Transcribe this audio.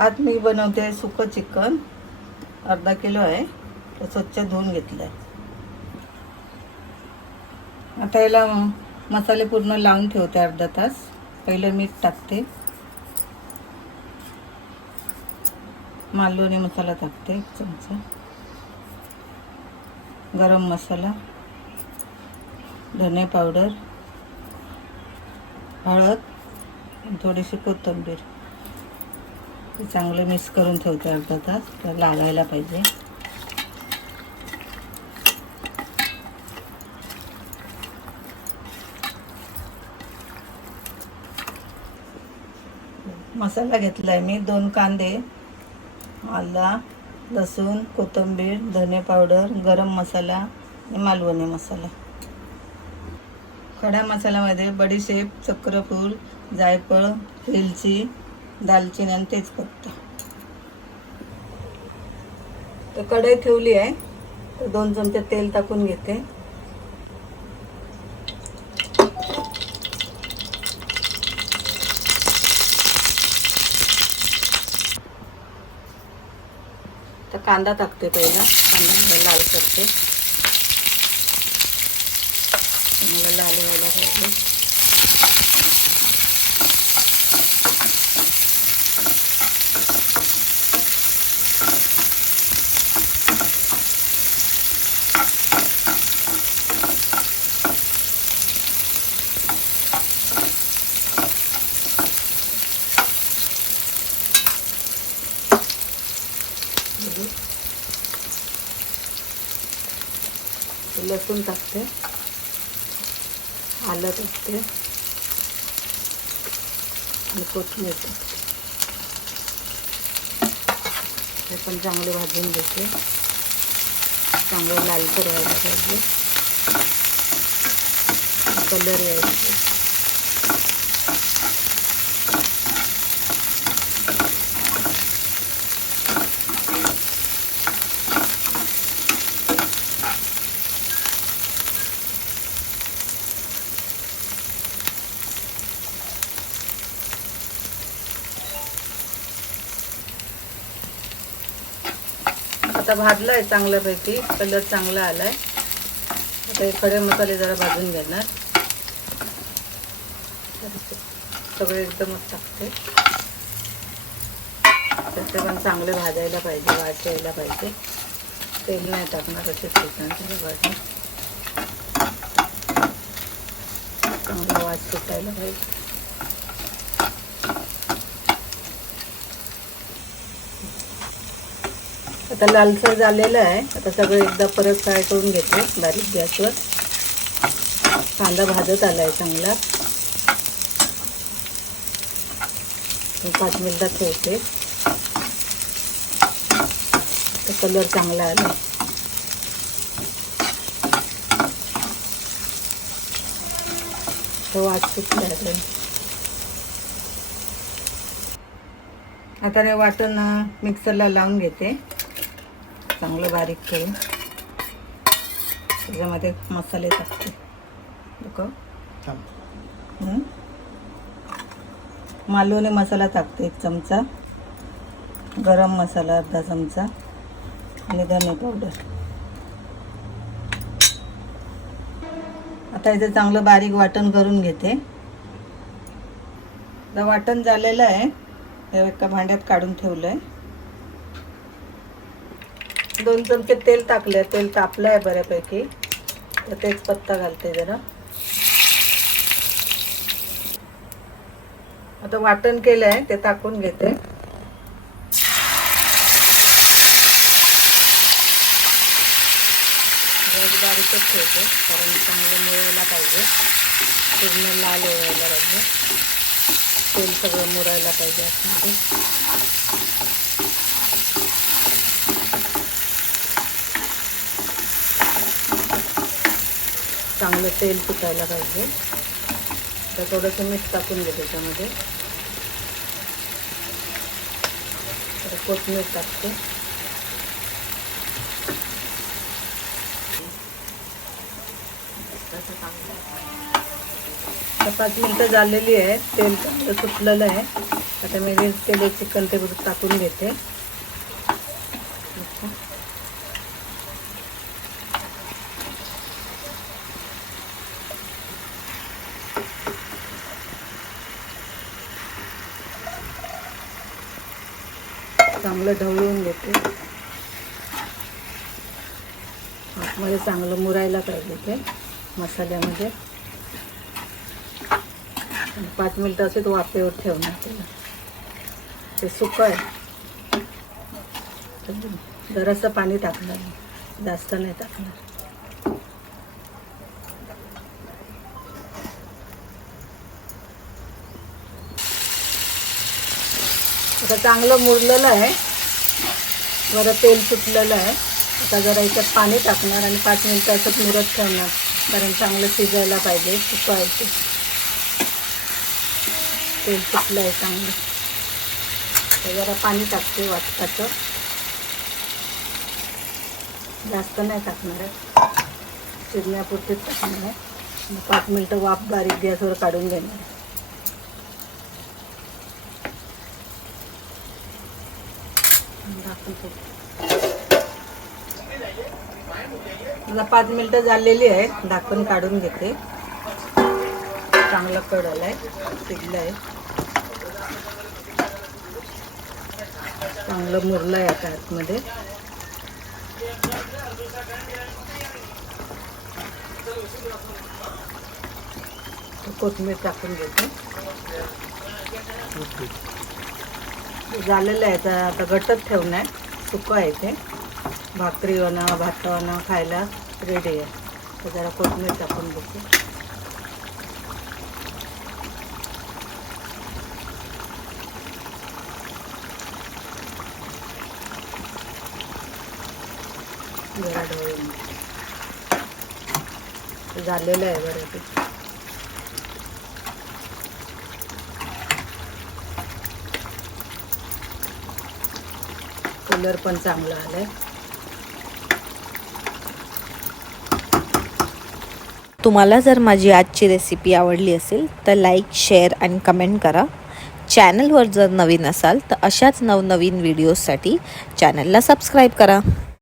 आज मी बनवते सुकं चिकन. अर्धा किलो आहे. तर स्वच्छ धुवून घेतलं आहे. आता याला मसाले पूर्ण लावून ठेवते अर्धा तास. पहिलं मीठ टाकते, मालवणी मसाला टाकते 1 चमचा, गरम मसाला, धने पावडर, हळद, थोडीशी कोथिंबीर. चांगलं मिक्स करून ठेवते अर्धा तास. तर लागायला पाहिजे. मसाला घेतला आहे मी. 2 कांदे, आला, लसूण, कोथिंबीर, धने पावडर, गरम मसाला आणि मालवणी मसाला. खड्या मसाल्यामध्ये बडीशेप, चक्रफूल, जायफळ, वेलची, दालचिनी आणि तेजपत्ता. तर कढई ठेवली आहे. तर 2 चमचे तेल टाकून घेते. तर कांदा टाकते. पहिला कांदा लाल करते. चांगला लाल व्हायला पाहिजे. लसूण टाकते, आलं टाकते आणि कोथिंबीर टाकते. हे पण चांगले भाजून घेते. चांगलं लालसर व्हायला पाहिजे. कलर यायला पाहिजे. आता भाजलं आहे चांगल्यापैकी. कलर चांगला आला आहे. आता हे खडे मसाले जरा भाजून घेणार. सगळे एकदमच टाकते. त्याचे पण चांगले भाजायला पाहिजे, वास यायला पाहिजे. तेल नाही टाकणार, असे चिकनचे भाजी चांगला वास सुटायला पाहिजे. आता लालसर झालेलं आहे. आता सगळं एकदा परत फ्राय करून घेते बारीक गॅसवर. कांदा भाजत आला आहे चांगला. 5 मिनिटात ठेवते. तर कलर चांगला आला. तो वास सुटला आहे. आता हे वाटण मिक्सरला लावून घेते. चांगलं बारीक करून त्याच्यामध्ये मसाले टाकते. मालवणी मसाला टाकते 1 चमचा, गरम मसाला अर्धा चमचा आणि धने पावडर. आता इथे चांगलं बारीक वाटण करून घेते. आता वाटण झालेलं आहे. हे एका भांड्यात काढून ठेवलं आहे. 2 चमचे तेल टाकले. तेल तापलं आहे बऱ्यापैकी. तर तेजपत्ता घालते जरा. आता वाटण केलं आहे ते टाकून घेते. गॅस बारीकच ठेवते कारण चांगलं मिळायला पाहिजे. पूर्ण लाल व्हायला पाहिजे. तेल सगळं मुरायला पाहिजे आतमध्ये. चांगलं तेल सुटायला पाहिजे. तर थोडंसं मीठ टाकून घेते त्याच्यामध्ये. तर कोथिंबीर टाकते. तर 5 मिनिटं झालेली आहे. तेल चांगलं सुटलेलं आहे. आता मॅरिनेट केले चिकन ते टाकून घेते. चांगलं ढवळून घेते. आतमध्ये चांगलं मुरायला पाहिजे ते मसाल्यामध्ये. 5 मिनिटं असे तो वाफेवर ठेवणार त्याला. ते सुकं आहे. जरासं पाणी टाकणार, जास्त नाही टाकणार. आता चांगलं मुरलेलं आहे. बरं तेल सुटलेलं आहे. आता जरा याच्यात पाणी टाकणार आणि 5 मिनिटं असंच मुरत ठेवणार, कारण चांगलं शिजायला पाहिजे. सुकवायचं. तेल सुटलं आहे चांगलं. तर जरा पाणी टाकते वाटपाचं, जास्त नाही टाकणार आहे, शिजण्यापुरतीच टाकणार आहे. 5 मिनिटं वाफ बारीक गॅसवर काढून घेणार आहे. मला 5 मिनिटं झालेली आहे. झाकण काढून घेते. चांगलं कड आलाय, शिजलं आहे, चांगलं मुरलं आहे आता आतमध्ये. कोथिंबीर टाकून घेते. झालेलं आहे. आता घट्टच ठेवणार, सुकं आहे ते. भाकरीवाना भातावाना खायला रेडी आहे. तर जरा कोथिंबीर टाकून घेते. जरा ढवळून झालेलं आहे बरं. कलर पण चांगला आलाय. तुम्हाला जर माझी आजची रेसिपी आवडली असेल तर लाईक, शेअर आणि कमेंट करा. चॅनलवर जर नवीन असाल तर अशाच नवनवीन व्हिडिओजसाठी चॅनलला सबस्क्राईब करा.